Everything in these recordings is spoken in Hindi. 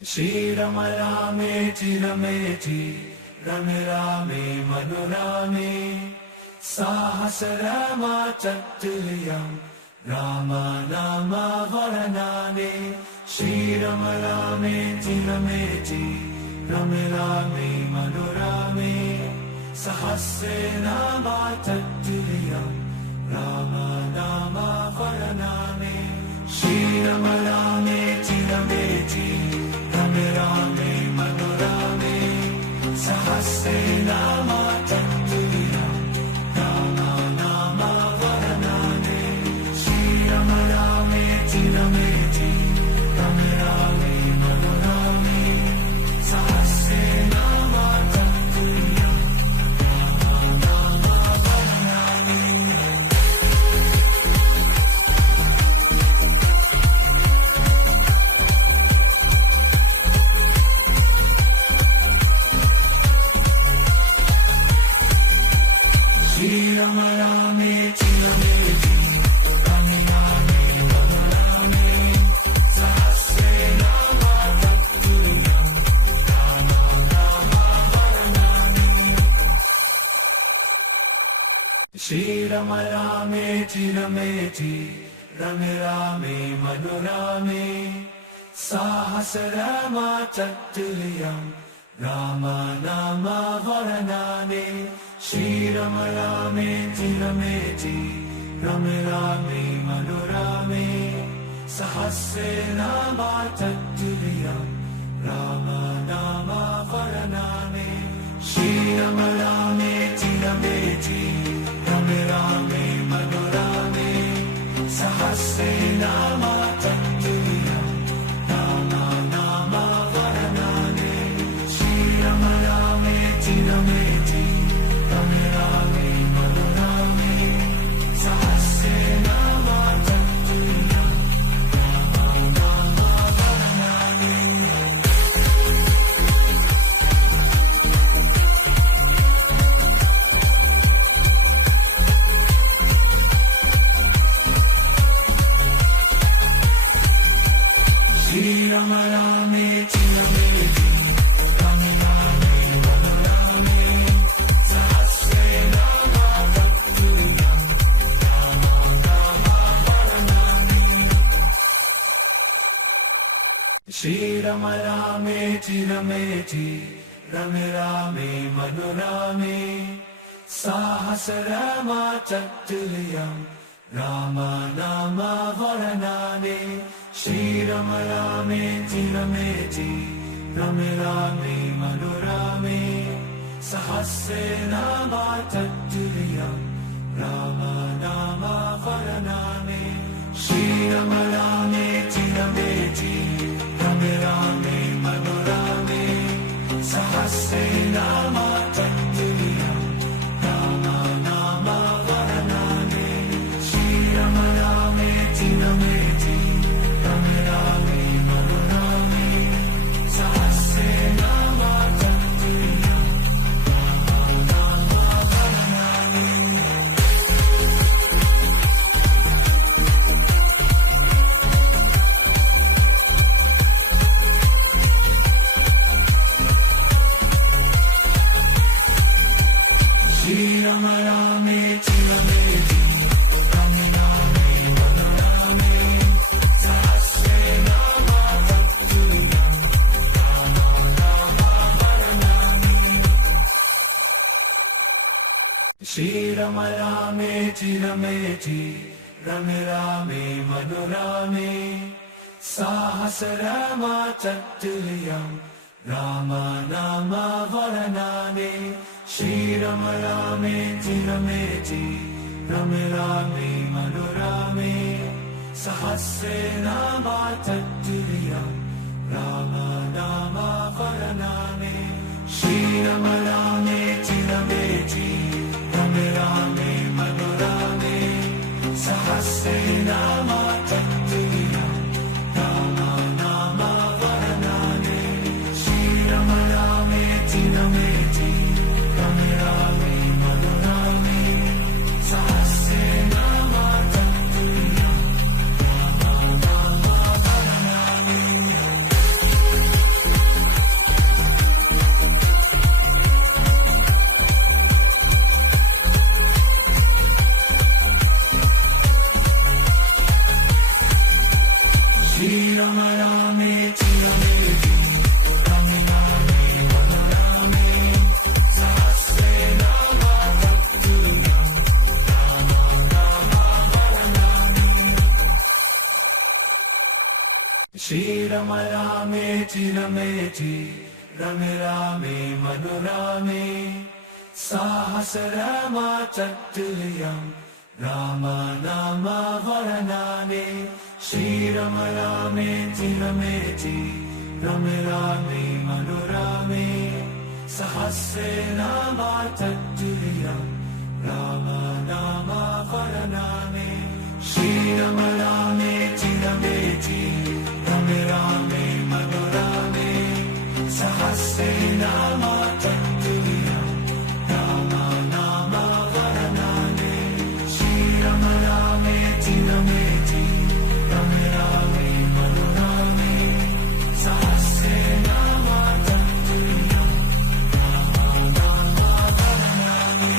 श्रीरम रामेति रमेति रमे रामे मनोरामे साहस्रनामतत्तुल्यं रामनामवरदाने श्रीरम रामेति रमेति रमे रामे मनोरामे सहस्रनामतत्तुल्यं रामनामवरदाने श्रीरम रामेति रमेति रमे रामे मनोरामे सहस्रनामतत्तुल्यं रामनामवरदाने श्रीरम रामेति रमेति रमे रामे मनोरामे सहस्रनामतत्तुल्यं रामनामवरदाने श्रीरम रामेति रमेति रमे रामे मनोरामे सहस्रनामतत्तुल्यं रामनामवरदाने श्रीरम रामेति रमेति रमे रामे मनोरामे सहस्रनामतत्तुल्यं रामनामवरदाने श्रीरम रामेति रमेति रमे रामे मनोरामे सहस्रनामतत्तुल्यं रामनामवरदाने श्रीरम रामेति रमेति रमे रामे मनोरामे सहस्रनामतत्तुल्यं रामनामवरदाने श्रीरम रामेति रमेति रमे रामे मनोरामे सहस्रनामतत्तुल्यं रामनामवरदाने श्रीरम रामेति रमेति रमे रामे मनोरामे सहस्रनामतत्तुल्यं रामनामवरदाने श्रीरम रामेति रमेति रमे रामे मनोरामे सहस्रनामतत्तुल्यं रामनामवरदाने श्रीरम रामेति रमेति रमे रामे मनोरामे सहस्रनामतत्तुल्यं रामनामवरदाने श्रीरम रामेति रमेति रमे रामे मनोरामे सहस्रनामतत्तुल्यं रामनामवरदाने श्रीरम रामेति रमेति रमे रामे मनोरामे सहस्रनामतत्तुल्यं रामनामवरदाने श्रीरम रामेति रमेति रमे रामे मनोरामे सहस्रनामतत्तुल्यं रामनामवरदाने श्रीरम रामेति रमेति रमे रामे मनोरामे सहस्रनामतत्तुल्यं रामनामवरदाने श्रीरम रामेति रमेति रमे रामे मनोरामे सहस्रनामतत्तुल्यं रामनामवरदाने श्रीरम रामेति रमेति रमे रामे मनोरामे सहस्रनामतत्तुल्यं रामनामवरदाने श्रीरम रामेति रमेति रमे रामे मनोरामे सहस्रनामतत्तुल्यं रामनामवरदाने रमेति रमे रामे मनोरामे सहस्रनामतत्तुल्यं राम नाम वरदाने श्रीराम रामेति रमेति रमे रामे मनोरामे सहस्रनामतत्तुल्यं राम नाम वरदाने श्रीराम रामेति रमेति रमे रामे मनोरामे सहस्रनामतत्तुल्यं राम नाम वरदाने श्रीराम रामेति रमेति रमे रामे मनोरामे सहस्रनामतत्तुल्यं राम नाम वरदाने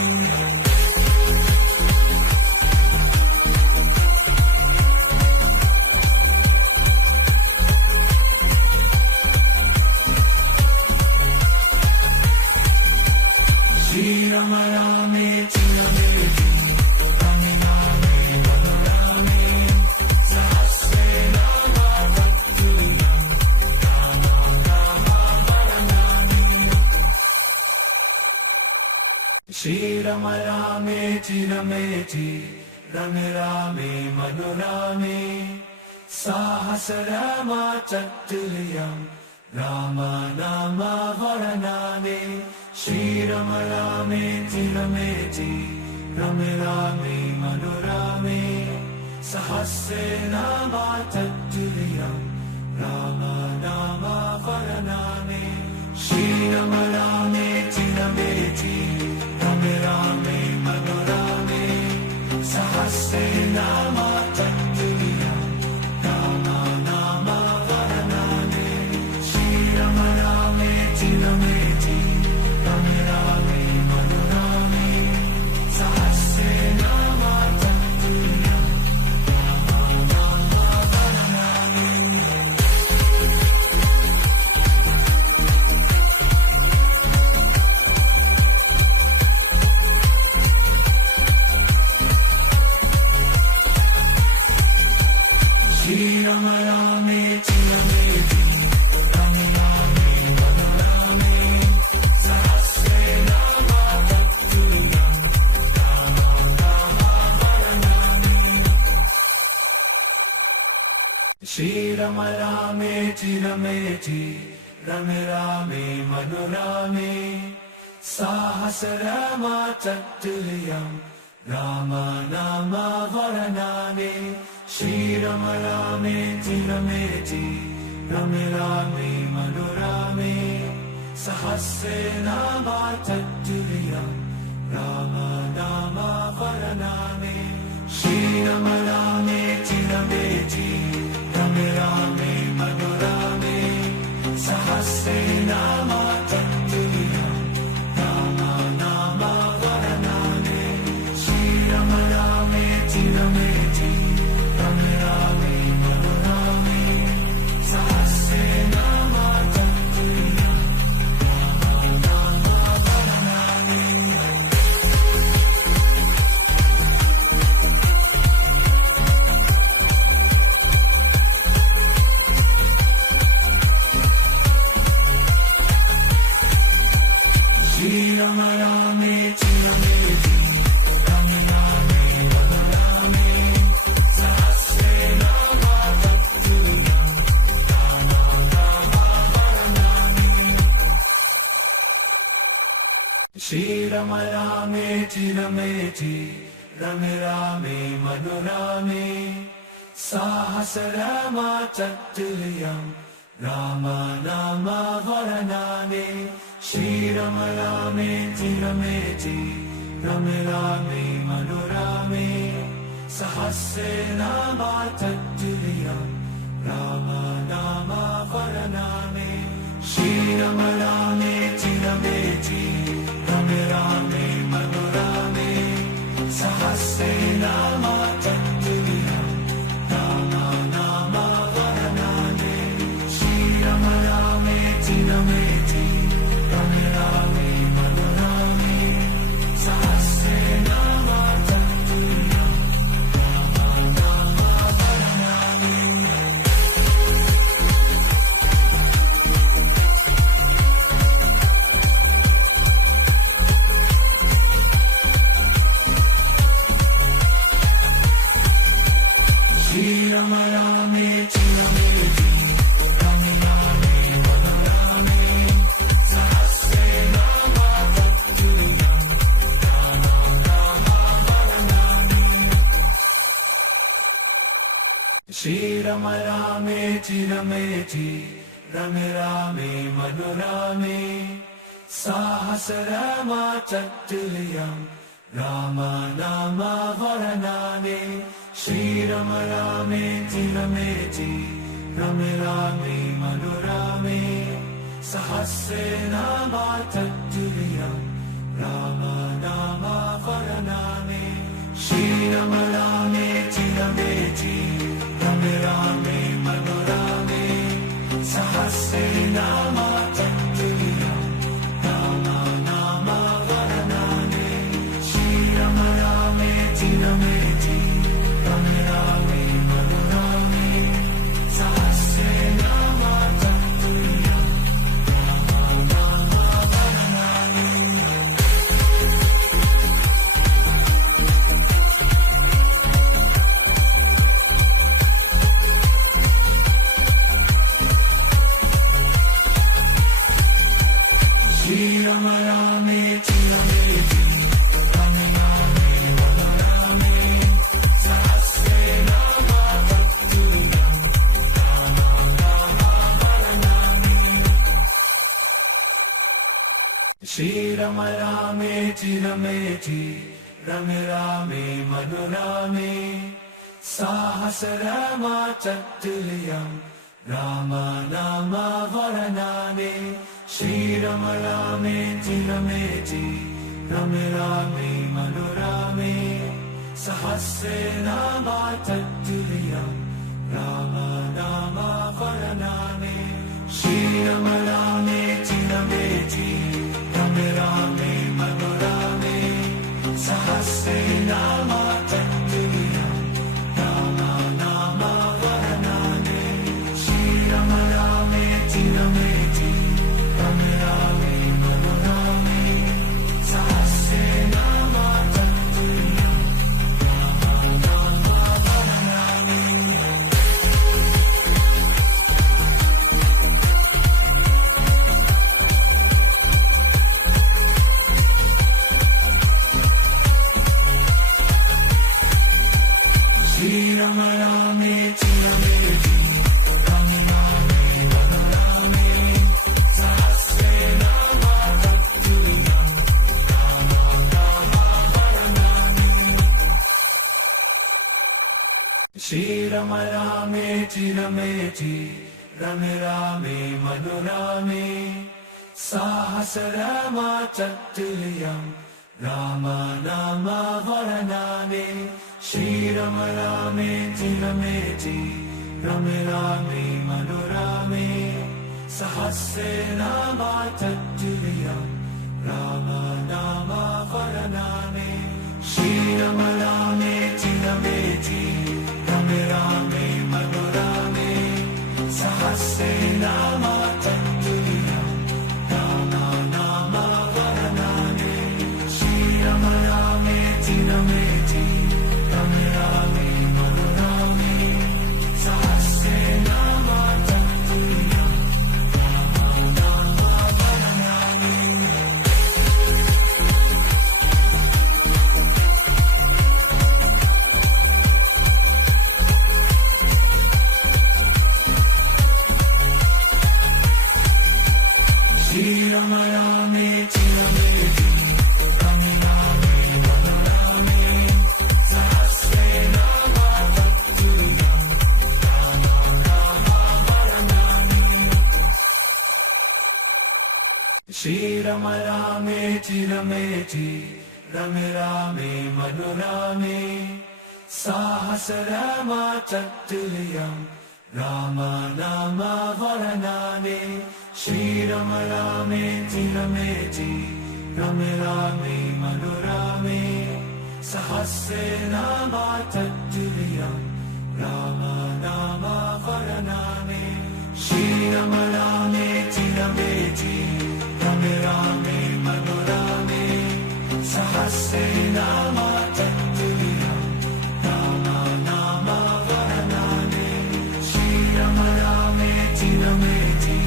श्रीराम रामेति रमेति रमे रामे मनोरामे सहस्रनामतत्तुल्यं राम नाम वरदाने श्रीराम रामेति रमेति रमे रामे मनोरामे सहस्रनामतत्तुल्यं राम नाम वरदाने श्रीराम रामेति रमेति रमे रामे मनोरामे सहस्रनामतत्तुल्यं राम नाम वरदाने श्रीराम रामेति रमेति रमे रामे मनोरामे सहस्रनामतत्तुल्यं राम नाम वरदाने श्रीराम रामेति रमेति रमे रामे मनोरामे सहस्रनामतत्तुल्यं राम नाम वरदाने श्रीराम रामेति रमेति रमे रामे मनोरामे सहस्रनामतत्तुल्यं राम नाम वरदाने श्रीराम रामेति रमेति रमे रामे मनोरामे सहस्रनामतत्तुल्यं राम नाम वरदाने श्रीराम रामेति रमेति रमे रामे मनोरामे सहस्रनामतत्तुल्यं राम नाम वरदाने श्रीराम रामेति रमेति रमे रामे मनोरामे सहस्रनामतत्तुल्यं राम नाम वरदाने श्रीराम रामेति रमेति रमे रामे मनोरामे सहस्रनामतत्तुल्यं राम नाम वरदाने श्रीराम रामेति रमेति रमे रामे मनोरामे सहस्रनामतत्तुल्यं राम नाम वरदाने श्रीराम रामेति रमेति रमे रामे मनोरामे सहस्रनामतत्तुल्यं राम नाम वरदाने श्रीराम रामेति रमेति रमे रामे मनोरामे सहस्रनामतत्तुल्यं राम नाम वरदाने श्रीराम रामेति रमेति रमे रामे मनोरामे सहस्रनामतत्तुल्यं राम नाम वरदाने श्रीराम रामेति रमेति रमे रामे मनोरामे सहस्रनामतत्तुल्यं राम नाम वरदाने चिरमेति रमे रामे मनोरमे सहस्रनामतत्तुल्यं राम नाम वरदाने श्रीराम रामेति रमेति रमे रामे मनोरमे सहस्रनामतत्तुल्यं राम नाम वरदाने श्रीराम रामेति रमेति रमे रामे मनोरमे सहस्रनामतत्तुल्यं राम नाम वरदाने श्रीराम रामेति रमेति रमे रामे मनोरमे सहस्रनामतत्तुल्यं राम नाम वरदाने श्रीराम रामेति रमेति रमे रामे मनोरमे सहस्रनामतत्तुल्यं राम नाम वरदाने श्रीराम रामेति रमेति रमे रामे मनोरमे सहस्रनामतत्तुल्यं राम नाम वरदाने श्रीराम रामेति रमेति रमे रामे मनोरमे सहस्रनामतत्तुल्यं राम नाम वरदाने श्रीराम रामेति रमेति रमे रामे मनोरमे सहस्रनामतत्तुल्यं राम नाम वरदाने श्रीराम रामेति रमेति रमे रामे मनोरमे सहस्रनामतत्तुल्यं राम नाम वरदाने श्रीराम रामेति रमेति रमे रामे मनोरमे सहस्रनामतत्तुल्यं राम नाम वरदाने श्रीराम रामेति रमेति रमे रामे मनोरमे सहस्रनामतत्तुल्यं राम नाम वरदाने श्रीराम रामेति रमेति रमे रामे मनोरमे सहस्रनामतत्तुल्यं राम नाम वरदाने श्रीराम रामेति रमेति रमे रामे मनोरमे सहस्रनामतत्तुल्यं राम नाम वरदाने श्रीराम रामेति रमेति रमे रामे मनोरमे सहस्रनामतत्तुल्यं राम नाम वरदाने श्रीराम रामेति रमेति रमे रामे मनोरमे सहस्रनामतत्तुल्यं राम नाम वरदाने श्रीराम रामेति रमेति रमे रामे मनोरमे सहस्रनामतत्तुल्यं राम नाम वरदाने श्रीराम रामेति रमेति रमे रामे मनोरमे सहस्रनामतत्तुल्यं राम नाम वरदाने श्रीराम रामेति रमेति रमे रामे मनोरमे सहस्रनामतत्तुल्यं राम नाम वरदाने श्रीराम रामेति रमेति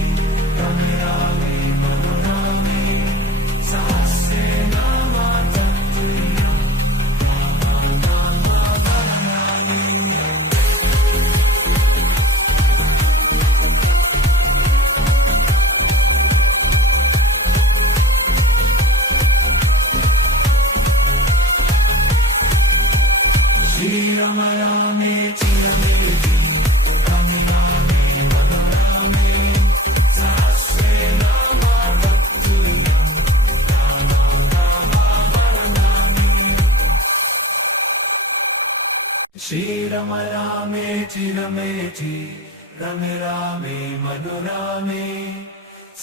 रमे रामे मनोरमे सहस्रनामतत्तुल्यं राम नाम वरदाने चिरमेति रमे रामे मनोरमे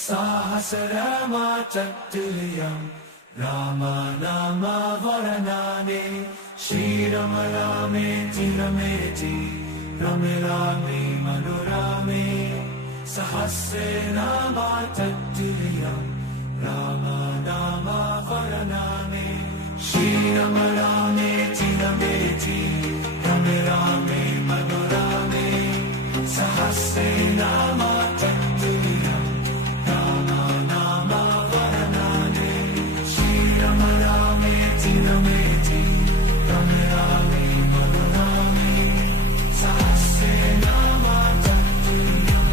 सहस्रनामतत्तुल्यं राम नाम वरदाने श्रीराम रामेति रमेति रमे रामे मनोरमे सहस्रनामतत्तुल्यं राम नाम वरदाने श्रीराम रामेति रमेति रमे रामे मनोरमे सहस्रनामतत्तुल्यं राम नाम वरदाने श्रीराम रामेति रमेति रमे रामे मनोरमे सहस्रनामतत्तुल्यं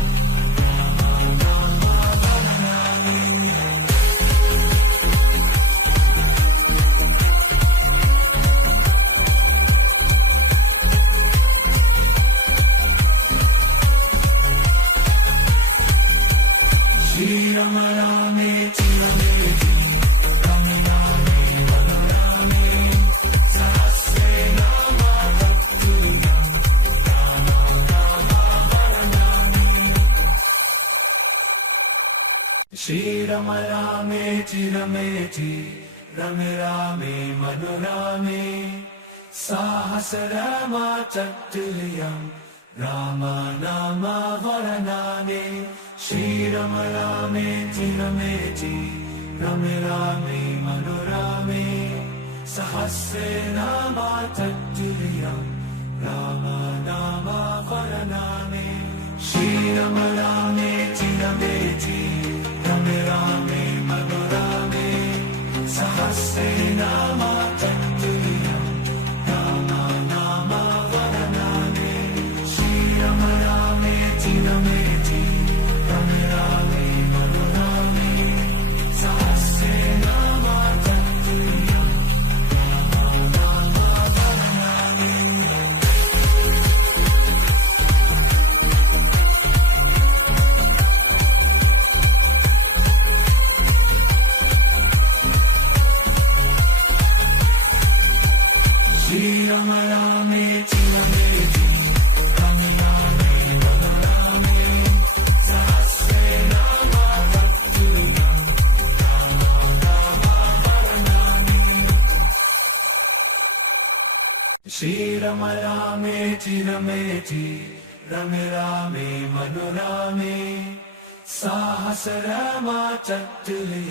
श्रीराम रामेति रमेति रमे रामे मनोरमे सहस्रनामतत्तुल्यं राम नाम वरदाने श्रीराम रामेति रमेति रमे रामे मनोरमे सहस्रनामतत्तुल्यं राम नाम वरदाने श्रीराम रामेति रमेति रमे रामे मनोरमे सहस्रनामतत्तुल्यं राम नाम वरदाने श्रीराम रामेति रमेति रमे रामे मनोरमे सहस्रनामतत्तुल्यं राम नाम वरदाने श्रीराम रामेति रमेति रमे रामे मनोरमे सहस्रनामतत्तुल्यं राम नाम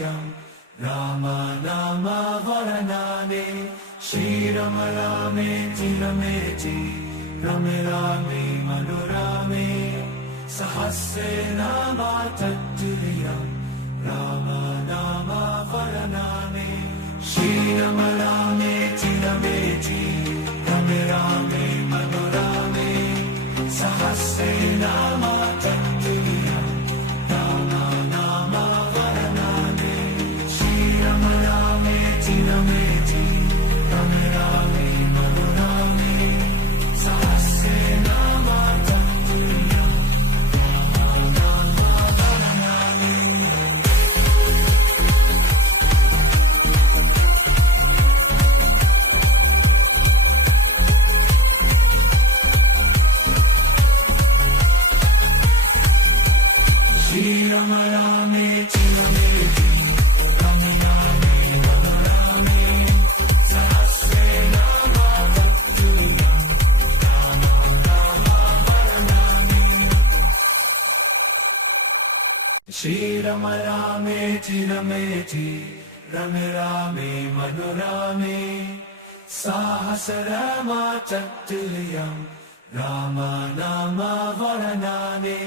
वरदाने श्रीराम रामेति रमेति रमे रामे मनोरमे सहस्रनामतत्तुल्यं राम नाम वरदाने श्रीराम रामेति रमेति रमे रामे मनोरमे सहस्रनामतत्तुल्यं राम नाम वरदाने श्रीराम रामेति रमेति रमे रामे मनोरमे सहस्रनामतत्तुल्यं राम नाम वरदाने श्रीराम रामेति रमेति रमे रामे मनोरमे सहस्रनामतत्तुल्यं राम नाम वरदाने श्रीराम रामेति रमेति रमे रामे मनोरमे सहस्रनामतत्तुल्यं राम नाम वरदाने श्रीराम रामेति रमेति रमे रामे मनोरमे सहस्रनामतत्तुल्यं राम नाम वरदाने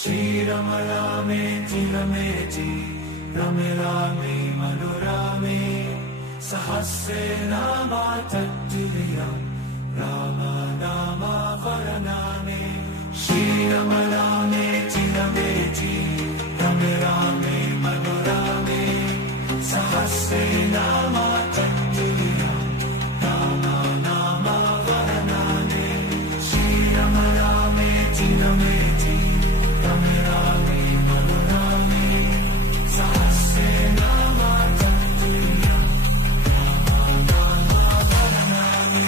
श्रीराम रामेति रमेति रमे रामे मनोरमे सहस्रनामतत्तुल्यं राम नाम वरदाने श्रीराम रामेति रमेति रमे रामे मनोरमे सहस्रनामतत्तुल्यं राम नाम वरदाने श्रीराम रामेति रमेति रमे रामे मनोरमे सहस्रनामतत्तुल्यं राम नाम वरदाने श्रीराम रामेति रमेति रमे रामे मनोरमे सहस्रनामतत्तुल्यं राम नाम वरदाने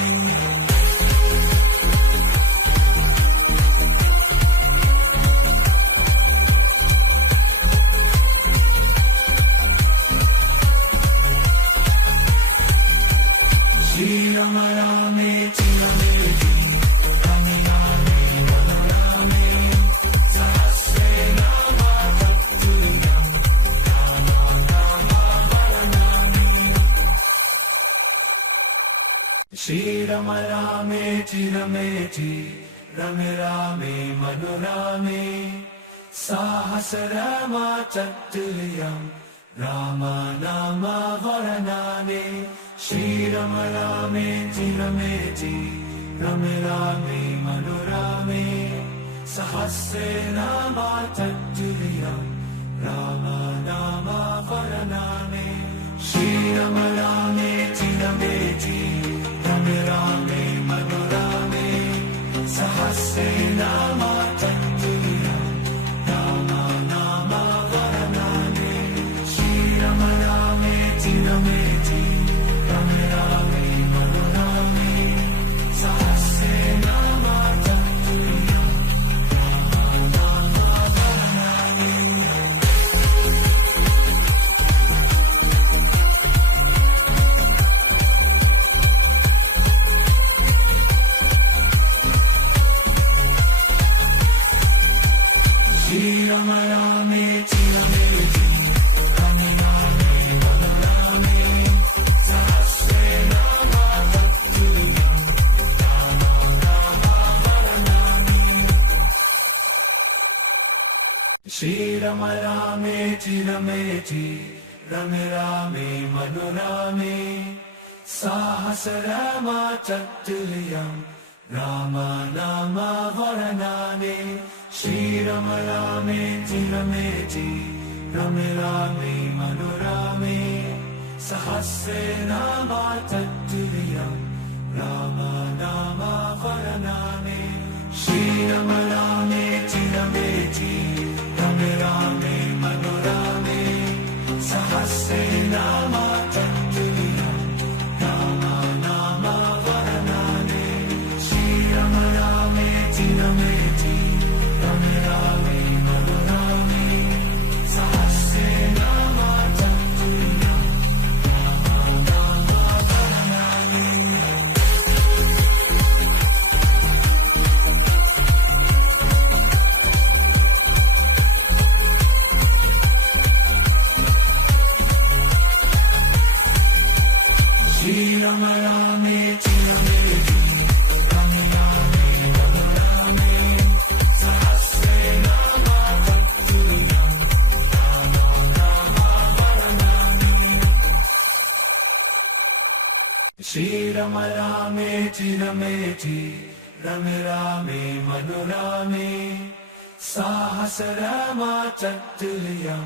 श्रीरम रामेति रमेति रमे रामे मनोरमे सहस्रनामतत्तुल्यं राम नाम वरदाने श्रीरम रामेति रमेति रमे रामे मनोरमे सहस्रनामतत्तुल्यं राम नाम वरदाने श्रीरम रामेति रमेति रमे रामे मनोरमे सहस्रनामतत्तुल्यं राम नाम वरदाने श्रीरम रामेति रमेति रमे रामे मनोरमे सहस्रनामतत्तुल्यं राम नाम वरदाने श्रीरम रामेति रमेति रमे रामे मनोरमे सहस्रनामतत्तुल्यं राम नाम वरदाने श्रीरम रामेति रमेति रमे रामे मनोरमे सहस्रनामतत्तुल्यं राम नाम वरदाने श्रीरम रामेति रमेति रमे रामे मनोरमे सहस्रनामतत्तुल्यं राम नाम वरदाने श्रीरम रामेति रमेति रमे रामे मनोरमे सहस्रनामतत्तुल्यं राम नाम वरदाने श्रीरम रामेति रमेति रमे रामे मनोरमे सहस्रनामतत्तुल्यं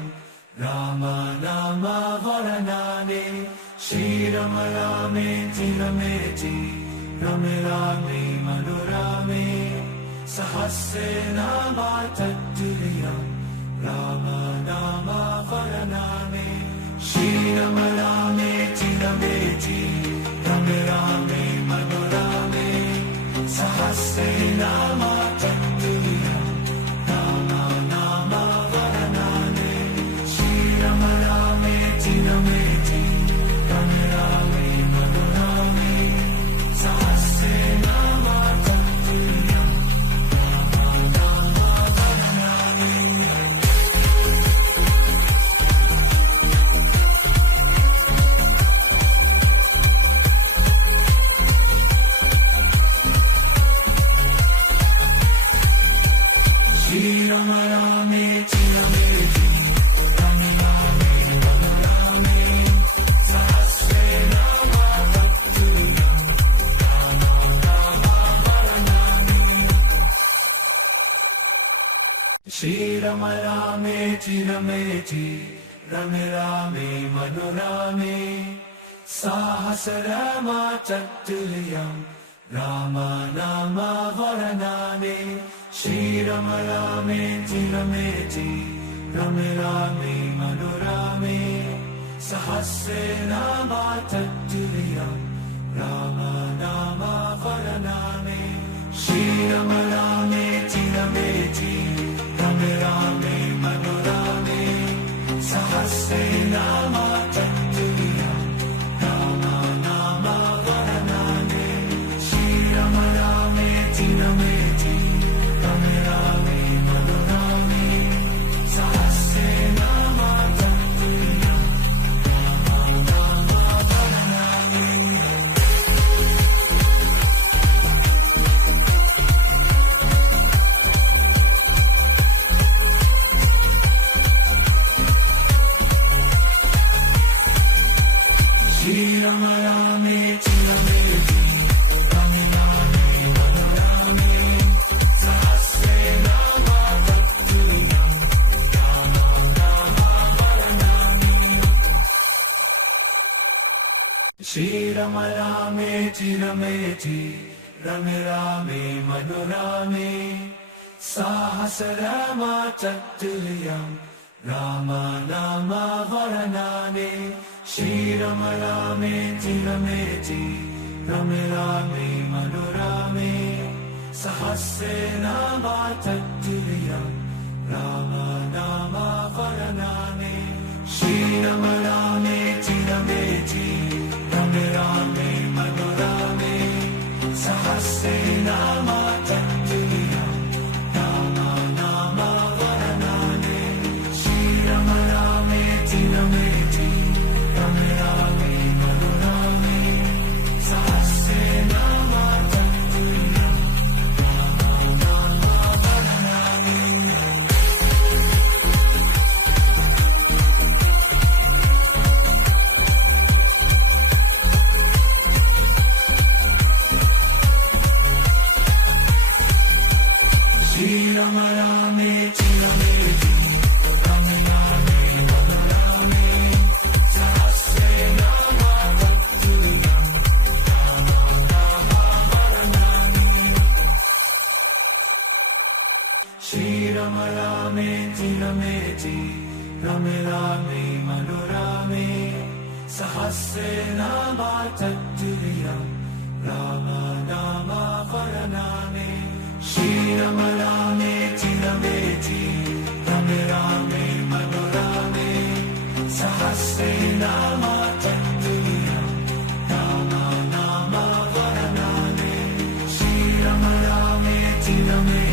राम नाम वरदाने श्रीरम रामेति रमेति रमे रामे मनोरमे सहस्रनामतत्तुल्यं राम नाम वरदाने श्रीरम रामेति रमेति रमे रामे मनोरमे सहस्रनामतत्तुल्यं राम नाम वरदाने श्रीरम रामेति रमेति रमे रामे मनोरमे सहस्रनामतत्तुल्यं राम नाम वरदाने श्रीरम रामेति रमेति रमे रामे मनोरमे सहस्रनामतत्तुल्यं राम नाम वरदाने श्रीरम रामेति रमेति रमे रामे मनोरमे सहस्रनामतत्तुल्यं राम नाम वरदाने श्रीरम रामेति रमेति रमे रामे मनोरमे सहस्रनामतत्तुल्यं राम नाम वरदाने श्रीरम रामेति रमेति रमे रामे मनोरमे सहस्रनामतत्तुल्यं राम नाम वरदाने श्रीरम रामेति रमेति रमे रामे मनोरमे सहस्रनामतत्तुल्यं राम नाम वरदाने श्रीरम रामेति रमेति रमे रामे मनोरमे सहस्रनामतत्तुल्यं राम नाम वरदाने श्रीरम रामेति रमेति रमे रामे मनोरमे सहस्रनामतत्तुल्यं राम नाम वरदाने Rama Rame Rame Rame Rame Sahasranama Tattuliyam Shri Rama Rame Rame Rame Manurame Sahasranama Tattuliyam Rama Nama Varanane Shri Rama Rame Rame Rame Rame Manurame Sahasranama Tattuliyam Rama Nama Varanane Shri Rama Rame Rame Rame Rame Manurame Sahasranama Tattuliyam Rama Nama Varanane Shri Rama Rame Rame Rame Rame Manurame Sahasranama Tattuliyam Rama Nama Varanane Shri Rama Rame Rame Rame Rame Manurame Sahasranama Tattuliyam Rama Varanane Shri Rama Rame Rame Rame Rame Manurame Sahasranama Tattuliyam Rama Nama Varanane Shri Rama Rame Rame Rame Rame Manurame Sahasranama Tattuliyam Rama Nama Varanane Shri Rama Rame Rame